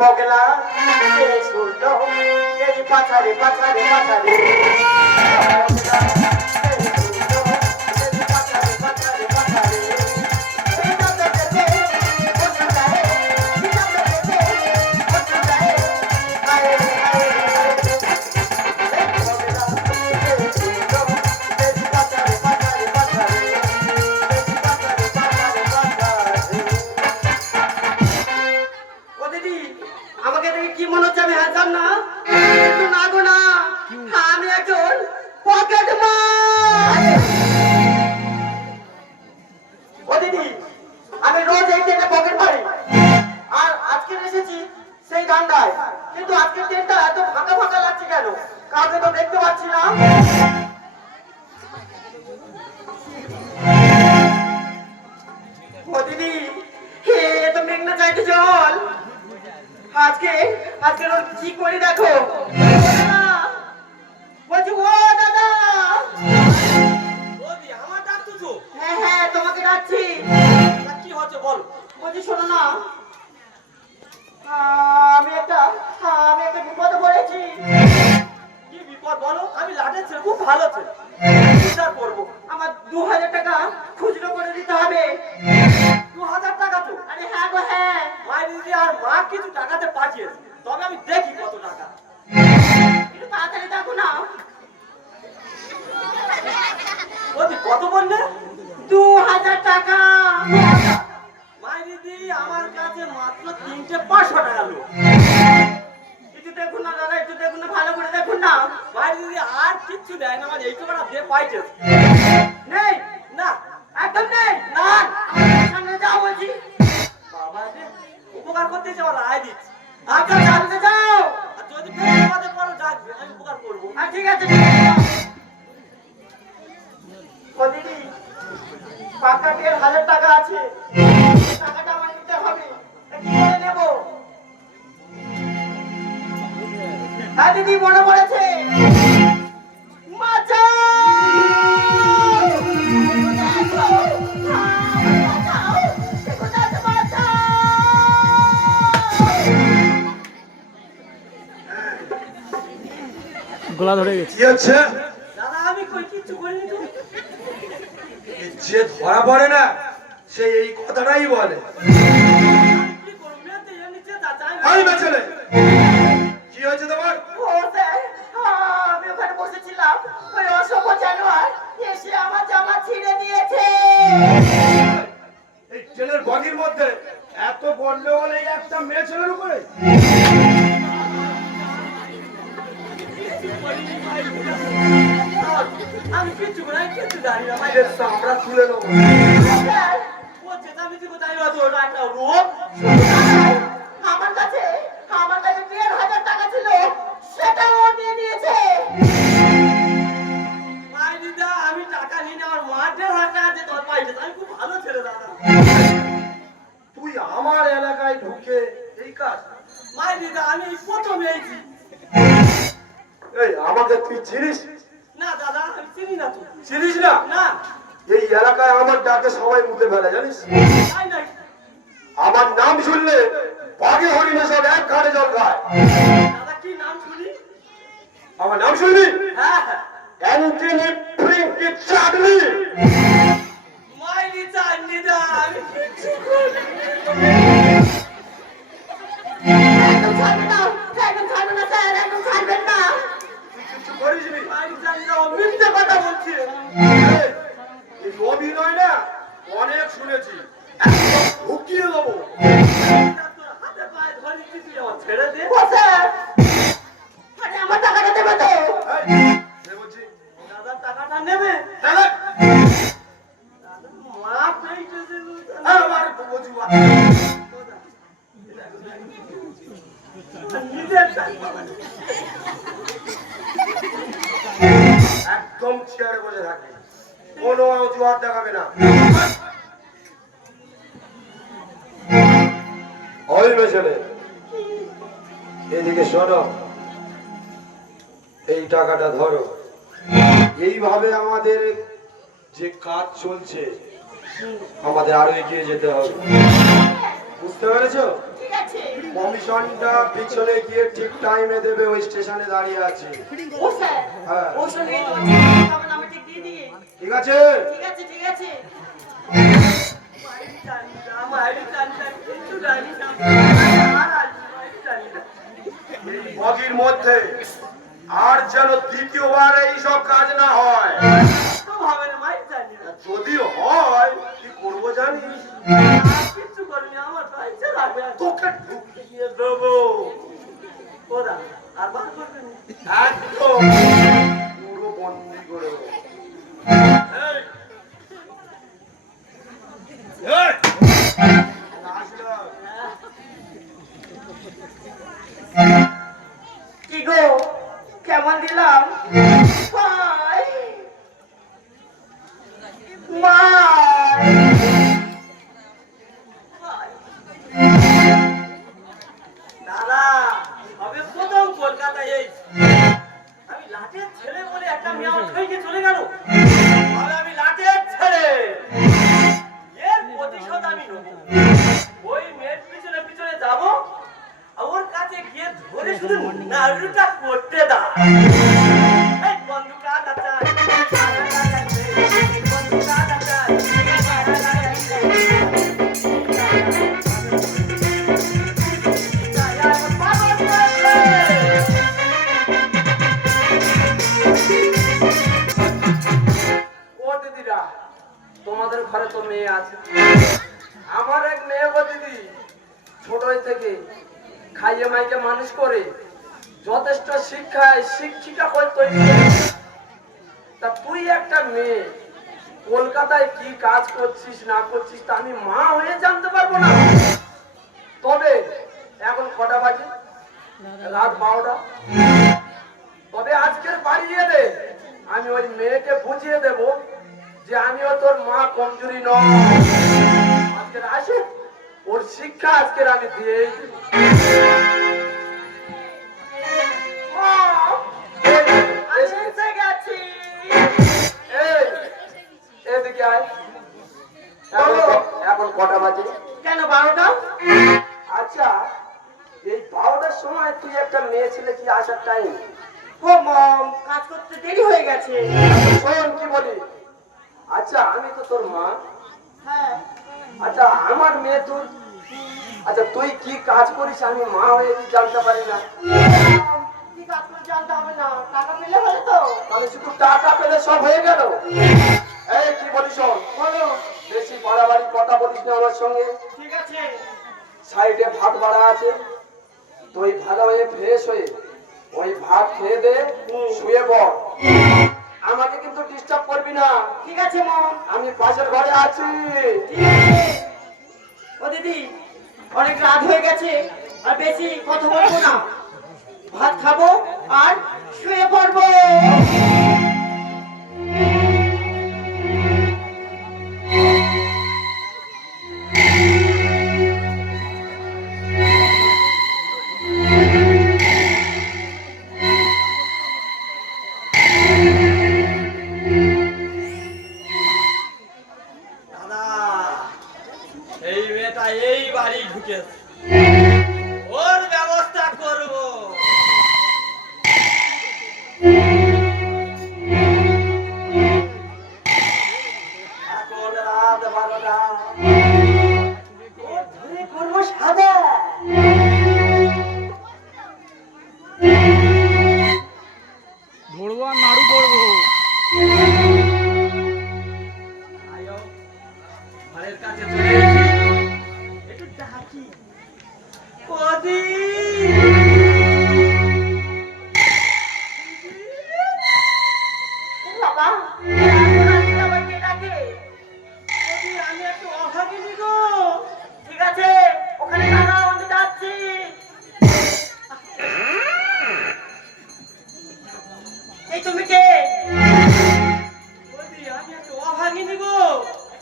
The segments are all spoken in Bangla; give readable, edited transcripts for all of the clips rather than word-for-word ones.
Pogla, eres zurdo, eres pasare, pasare, pasare. গলা ধরে গেছে। কি হচ্ছে? দাদা আমি কই কিছু করিনি তো। যে ধরা পড়ে না সে এই কথাটাই বলে। কি করব মেতে এমনি চেতা চাই। আই বাঁচলে কি হয়েছে তোমার? ও স্যার আমি ওখানে বসেছিলাম ওই অসভ্য জানোয়ার এসে আমার জামা ছিঁড়ে দিয়েছে। এই ট্রেনের বগির মধ্যে এত গন্ডগোল এই একটা মেয়ে ছেলের উপরে? আমি কিছু নাই কিছু জানি না ভাই। আমরা তুলে নেবো। ও যেটা আমি দিব তাই হতো ওটা একটা রূপ। আমার কাছে ১,৫০০ টাকা ছিল সেটাও ও নিয়ে নিয়েছে। ভাই দিদা আমি টাকা নিয়ে আমার মার ১,৫০০ টাকা দিয়ে তোর পাইছে। আমি খুব ভালো ছেলে দাদা। তুই আমার এলাকায় ঢুকে এই কাজ? ভাই দিদা আমি প্রথম এইছি। এই আমাকে তুই চিনিস? না দাদা আমি চিনি না তো। চিনিস না? না এই এলাকায় আমার ডাকে সবাই মুতে ফেলে জানিস? তাই নাই? আমার নাম শুনলে বাঘে হরিণে সব এক ঘাটে জল খায়। দাদা কি নাম শুনি? আমার নাম শুনলি? হ্যাঁ হ্যাঁ, অ্যান্টনি ফ্রিঙ্কি চার্লি। মাইরি চাইনি দা, আমি কিচ্ছু করিনি। একদম ছাড়বেন না, একদম ছাড়বেন না স্যার, একদম ছাড়বেন না। তুই কিছু করিসনি? মাইরি চাইনি দা, ও মিথ্যে কথা বলছে। এই, এই অভিনয় না অনেক শুনেছি, একদম ঢুকিয়ে দেবো। তোর হাতে পায়ে ধরে দিছি, আমার ছেড়ে দে। ও স্যার, আরে আমার টাকাটা দেবে তো? এই, কে বলছি? দাদা টাকাটা নেবে? দাদা, দাদা মাপ নেই তো যে আমার বলছি মা। নিজের টাকা। একদম চেয়ারে বসে থাকবে, কোনো অজুহাত দেখাবে না। ওই মেশনে এদিকে শোনো, এই টাকাটা ধরো। এইভাবে আমাদের যে কাজ চলছে, আমাদের আরো এগিয়ে যেতে হবে, বুঝতে পেরেছো? ঠিক আছে। কমিশনটা পিছনে গিয়ে ঠিক টাইমে দেবে, ওই স্টেশনে দাঁড়িয়ে আছে। ও স্যার, হ্যাঁ, ওর সঙ্গে এই তোমার চিঠি খাবেন, আমি ঠিক দিয়ে দিই। ঠিক আছে। ঠিক আছে, ঠিক আছে। মাইরি চাইনি দা, মাইরি চাইনি দা, কিচ্ছু জানি না। আর আজ মাইরি চাইনি দা। এই বগির মধ্যে আর যেন দ্বিতীয়বার এই সব কাজ না হয়। তো ভাবে না, মাইরি চাইনি দা। যদি হয় কি করবো জানিস? আর কিচ্ছু করিনি, আমার তো ইচ্ছে লাগবে। তোকে ঢুকিয়ে দেবো ওরা আর বার করবে না। একদম, পুরো বন্দি করে দেবো। এই, এই, আসলাম। কি গো, কেমন দিলাম? ভাই, ভাই, দাদা আমি প্রথম কলকাতায় এই আমি লাটের ছেলে বলে একটা মেয়ে আমার থেকে চলে গেল। আমি লাটের ছেলে, এর প্রতিশোধ আমি নেব। ওই মেয়ের পিছনে পিছনে যাব, আর ওর কাছে গিয়ে ধরে শুধু নাড়ুটা করতে দা। এই বন্ধু কাটা চাই, বন্ধু কাটা চাই। ও দিদিরা, তোমাদের ঘরে তো মেয়ে আছে। আমার এক মেয়ে গো দিদি, ছোটই থেকে খাইয়ে মাইকে মানুষ করে যথেষ্ট শিক্ষায় শিক্ষিকা করে তৈরি করেছে। তা তুই একটা মেয়ে কলকাতায় কি কাজ করছিস না করছিস তা আমি মা হয়ে জানতে পারবো না? তবে এখন কটা বাজে? রাত 12টা। তবে আজকের বাড়ি এলে আমি ওই মেয়েকে বুঝিয়ে দেব যে আমিও তোর মা, কমজোরি নয়। আজকের আসুক, ওর শিক্ষা আজকের আমি দিয়েই দেব। মা, এই, আমি এসে গেছি। এই, এদিকে আয়। এখন কটা বাজে? কেন 12টা? আচ্ছা, এই 12টার সময় তুই একটা মেয়ে ছেলে কি আসার টাইম? ও মম, কাজ করতে দেরি হয়ে গেছে। শোন কি বলি। আচ্ছা, আমি তো তোর মা। হ্যাঁ, আচ্ছা, আমার মেয়ে তোর। আচ্ছা, তুই কি কাজ করিস আমি মা হয়ে কি জানতে পারি না? মম, কি কাজ করে জানতে হবে না, টাকা পেলে হলে তো। তাহলে শুধু টাকা পেলে সব হয়ে গেল? এই কি বলিস শোন, বলো। বেশি বাড়াবাড়ি কথা বলিস না আমার সঙ্গে। ঠিক আছে। সাইডে ভাত বাড়া আছে, তুই ভালো হয়ে ফ্রেশ হয়ে ওই ভাত খেয়ে দে, শুয়ে পড়। আমাকে কিন্তু ডিস্টার্ব করবি না, ঠিক আছে মম। আমি পাশের ঘরে আছি। ঠিক আছে। ও দিদি, অনেক রাত হয়ে গেছে, আর বেশি কথা বলবো না। ভাত খাবো আর শুয়ে পড়বো। ঢুকেছে, ওর ব্যবস্থা করব। এখন রাত 12টা, ওর ধরে করবো সাদা। ধরবো আর নাড়ু করবো। আয়ো, ঘরের কাছে চলে এসেছি, একটু ডাকি। কদি বাবা এখন আজকে আবার কে ডাকে? কদি, আমি একটু অভাগিনী গো। ঠিক আছে, ওখানে দাঁড়াও, আমি যাচ্ছি। এই তুমি কে? কদি, আমি একটু অভাগিনী গো।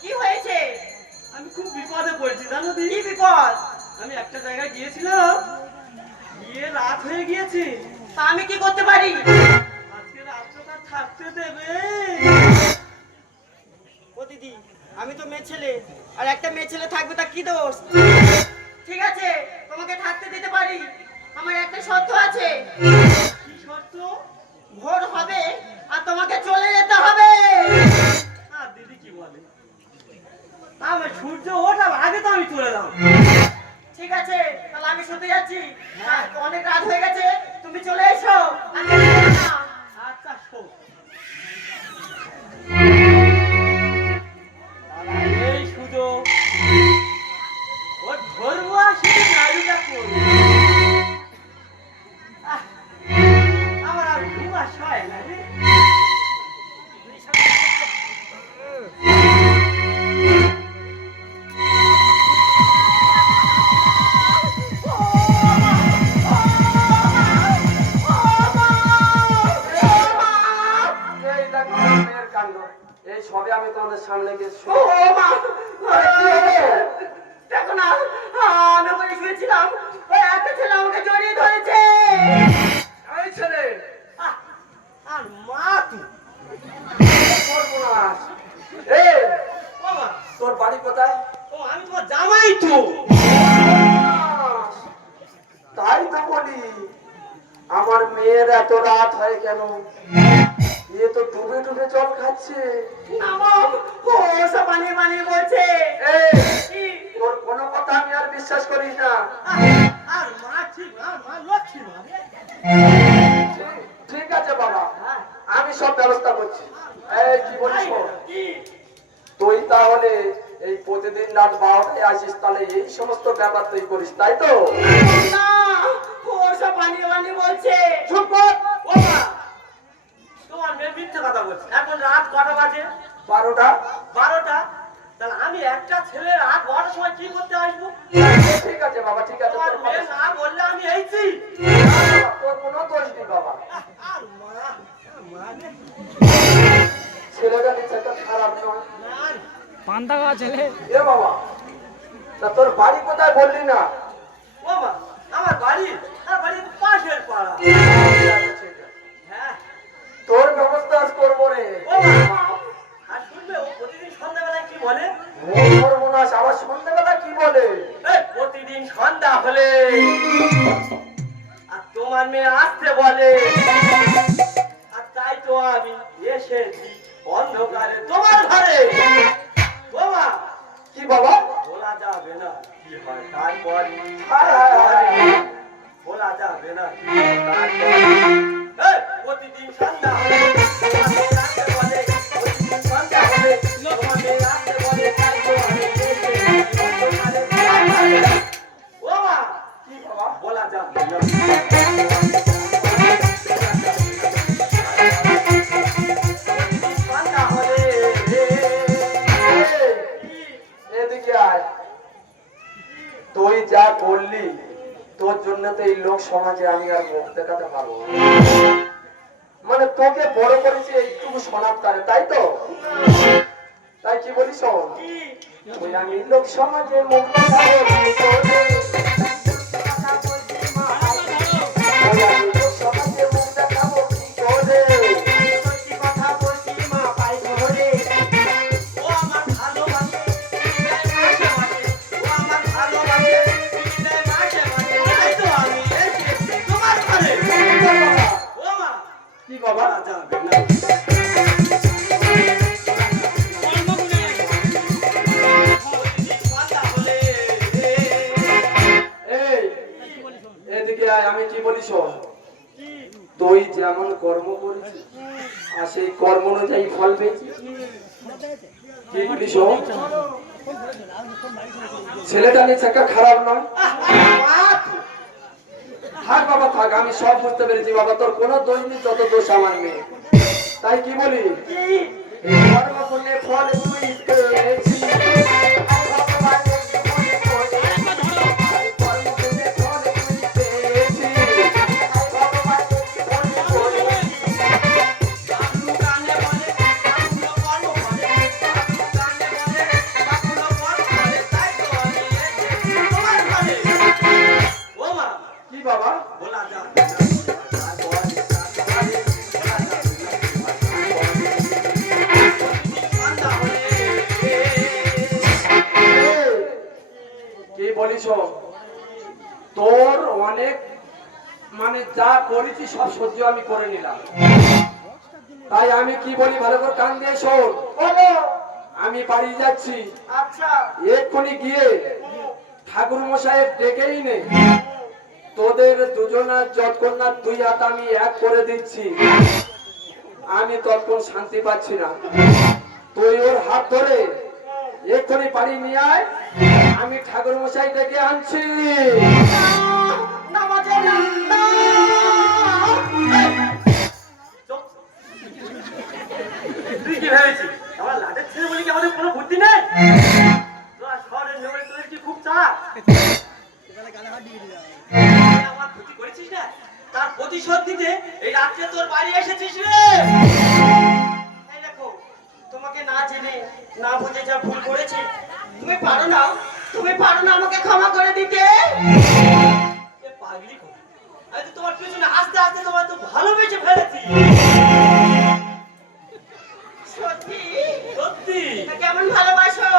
কি হয়েছে? আমি খুব বিপদে পড়েছি জানো দি। কি বিপদ? আমি একটা জায়গায় গিয়েছিলাম, গিয়ে রাত হয়ে গিয়েছে। তা আমি কি করতে পারি? আজকে রাত্রটা থাকতে দেবে? ও দিদি, আমি তো মেয়ে ছেলে, আর একটা মেয়ে ছেলে থাকবে, তা কি দোষ? ঠিক আছে, তোমাকে থাকতে দিতে পারি। আমার একটা শর্ত আছে। কি শর্ত? ভোর হবে আর তোমাকে চলে যেতে হবে। আর দিদি কি বলে? আমার সূর্য ওঠার আগে তো আমি চলে যাবো। ঠিক আছে, তাহলে আমি শুতে যাচ্ছি। হ্যাঁ, অনেক রাত হয়ে গেছে, তুমি চলে এসো। আর দেরি করো না। আচ্ছা শোন, এই সুযোগ ও ধরবো আর শুধু নাড়ুটা করবো। আহ, আমার আর ঘুম আসে না রে। এই দেখো আমার মেয়ের কাণ্ড। এই সবে আমি তোমাদের সামনে গিয়ে ও মা, আরে কি হলো? দেখো না, আমি ওখানে শুয়েছিলাম, ওই একটা ছেলে আমাকে জড়িয়ে ধরেছে। এই ছেলে আহ, আর মা তুই সর্বনাশ। এই ও মা, তোর বাড়ি কোথায়? ও আমি তোমার জামাই তো। তাই তো বলি, আমার মেয়ের এত রাত হয় কেন? এ তো ডুবে ডুবে জল খাচ্ছে। না মম, ও সব বানিয়ে বানিয়ে বলছে। এই কি? তোর কোনো কথা আমি আর বিশ্বাস করিস না। আর মা ঠিক, আর মা লক্ষ্মী মা রে। ঠিক আছে বাবা, আমি সব ব্যবস্থা করছি। এই কি বলিস শোন, কি? তুই তাহলে এই প্রতিদিন রাত 12টায় আসিস, তাহলে এই সমস্ত ব্যাপার তুই করিস, তাই তো? না, ও সব বানিয়ে বানিয়ে বলছে। চুপ কর। ও মা, তোমার মেয়ে মিথ্যে কথা বলছে। এখন রাত কটা বাজে? 12টা। 12টা। তাহলে আমি একটা ছেলে রাত 12টার সময় কি করতে আসবো? ঠিক আছে বাবা, ঠিক আছে। তোমার তোর মেয়ে কথা- না বললে আমি এইছি। না, বাবা, তোর কোনো দোষ নেই বাবা। আর মা, মা রে। ছেলেটা নিচেটা খারাপ নয়। না রে। পান্তা খাওয়া ছেলে। এ বাবা, তা তোর বাড়ি কোথায় বললি না? ও মা, আমার বাড়ির পাশের পাড়া। ঠিক আছে, ঠিক আছে। হ্যাঁ। তোর ব্যবস্থা আজ করবো রে। ও মা, আর শুনবে ও প্রতিদিন সন্ধ্যাবেলায় কি বলে? ও সর্বনাশ, আবার সন্ধ্যেবেলা কি বলে? এই প্রতিদিন সন্ধ্যা হলে আর তোমার মেয়ে আসতে বলে, আর তাই তো আমি এসেছি অন্ধকারে তোমার ঘরে। ও মা, কি বাবা? বলা যাবে না কি হয় তারপর, হায় হায় হায়। বলা যাবে না কি হয় তারপর। এই প্রতিদিন সন্ধ্যা হলে তোমার মেয়ে আসতে বলে, প্রতিদিন সন্ধ্যা হলে তোমার মেয়ে আসতে বলে, তাই তো আমি এসেছি অন্ধকারে। ও মা, কি বাবা? বলা যাবে না। সন্ধ্যা হলে এদিকে আয়। তুই যা করলি, তোর জন্য তো এই লোক সমাজে আমি আর মুখ দেখাতে পারবো না। মানে তোকে বড় করেছি এইটুকু সনাত করে, তাই তো? তাই কি বলিস শোন, ওই আমি লোক সমাজে মুখ দেখাবো কি করে? ওই আমি লোক সমাজে মুখ দেখাবো কি করে? সত্যি কথা বলছি মা, পাই ধরে। ও আমার ভালোবাসে, ও আমার ভালোবাসে, কর্ম করেছি আর সেই কর্ম অনুযায়ী ফল পেয়েছি। কি বলিস ও? ছেলেটা নিচে একটা খারাপ নয়। থাক বাবা থাক, আমি সব বুঝতে পেরেছি বাবা, তোর কোনো দোষ নেই, যত দোষ আমার মেয়ে। তাই কি বলি, এই কর্ম করলে ফল তুই পেয়েছি। ও মা, কি বাবা? বলা যা কি বলিস? তোর অনেক মানে যা করেছি সব সহ্য আমি করে নিলাম। তাই আমি কি বলি, ভালো করে কান দিয়ে শোন। বলো। আমি বাড়ি যাচ্ছি, আচ্ছা। এক্ষুনি গিয়ে ঠাকুর মশাইয়ের ডেকেই নে। তোদের দুজনার যতক্ষণ না দুই হাত আমি এক করে দিচ্ছি, আমি ততক্ষণ শান্তি পাচ্ছি না। তুই ওর হাত ধরে এক্ষুনি বাড়ি নিয়ে আয়, আমি ঠাকুর মশাই ডেকে আনছি। না বাজে না, না। তুই কি ভেবেছিস আমার লাটের ছেলে বলে কি আমাদের কোনো বুদ্ধি নেই? তোরা শহরের নেমে তোদের কি খুব চালাক? আমার ক্ষতি করেছিস না, তার প্রতিশোধ নিতে এই রাত্রে তোর বাড়ি এসেছিস রে। এই দেখো, তোমাকে না জেনে না বুঝে যা ভুল করেছি, তুমি পারো না, তুমি পারো না আমাকে ক্ষমা করে দিতে? এ পাগলি কর, আমি তো তোমার পিছনে আস্তে আস্তে তোমার তো ভালোবেসে ফেলেছি। সত্যি? সত্যি তা কেমন ভালোবাসো?